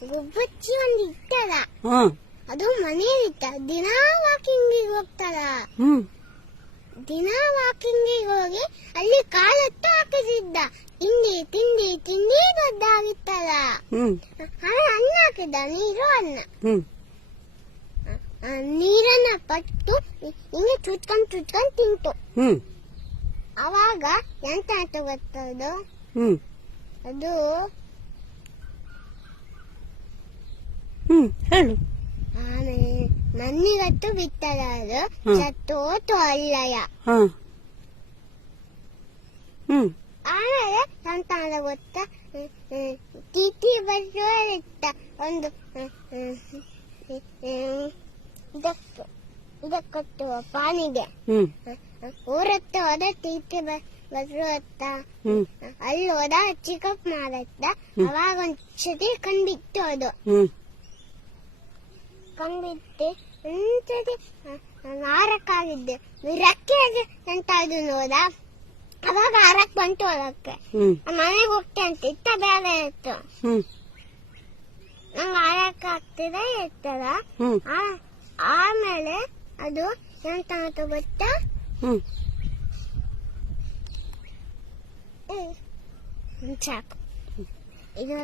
ಗುಬ್ಬಚ್ಚಿ ಒಂದು ಇತ್ತಲ್ಲ, ಹ್ಮ್ ಅದು ಮನೆಯಲ್ಲಿತ್ತ. ದಿನಾ ವಾಕಿಂಗಿಗೆ ಹೋಗ್ತಾರ. ದಿನಾ ವಾಕಿಂಗಿಗೆ ಹೋಗಿ ಅಲ್ಲಿ ಕಾಲತ್ತು ಹಾಕಿಸಿದ್ದ. ತಿಂಡಿ ತಿಂಡಿ ತಿಂಡಿ ದೊಡ್ಡಾಗಿತ್ತಲ್ಲ. ಅನ್ನ ಹಾಕಿದ್ದ, ನೀರು ಅನ್ನ. ನೀರನ್ನ ಪಟ್ಟು ಹಿಂಗೆ ಚುಚ್ಕೊಂಡ್ ತಿಂತು. ಅವಾಗ ಎಂತ ಆಯ್ತು ಗೊತ್ತದು? ಅದು ಹೇಳು. ಆಮೇಲೆ ನನ್ನಿಗತ್ತು ಬಿತ್ತದ, ಅದು ಸತ್ತೋತು ಅಲ್ಲಯ್ಯ. ಆಮೇಲೆ ಎಂತ ಆದ ಗೊತ್ತಾ? ಟಿಟಿ ಬರುತ್ತ ಒಂದು ಇದಕ್ಕತ್ತು ಪಾನಿಗೆ ಊರತ್ತ ಹೋದ. ಟಿಟಿ ಬರುತ್ತ ಅಲ್ಲಿ ಹೋದ, ಚಿಕಪ್ ಮಾಡತ್ತ. ಅವಾಗ ಒಂದ್ ಸತಿ ಕಂಡ್ಬಿಟ್ಟು ಅದು ಕಂಡ್ಬಿಟ್ಟು ಒಂದ್ಸತಿ ಹಾರಕ್ಕಾಗಿದ್ದೆ. ರೆಕ್ಕೆಗೆ ಎಂತ ಅದು ನೋಡ. ಅವಾಗ ಹಾರಕ್ ಬಂತು. ಅದಕ್ಕೆ ಮನೆಗೆ ಹೋಗ್ತೆ ಅಂತ ಇತ್ತ, ಬೇರೆ ಇತ್ತು. ನಂಗೆ ಹಾರಕ್ ಆಗ್ತಿದೆ ಇರ್ತದ. ಆಮೇಲೆ ಅದು ಎಂತ ಆಯ್ತು ಗೊತ್ತಾ? ಸಾಕು. ಇದು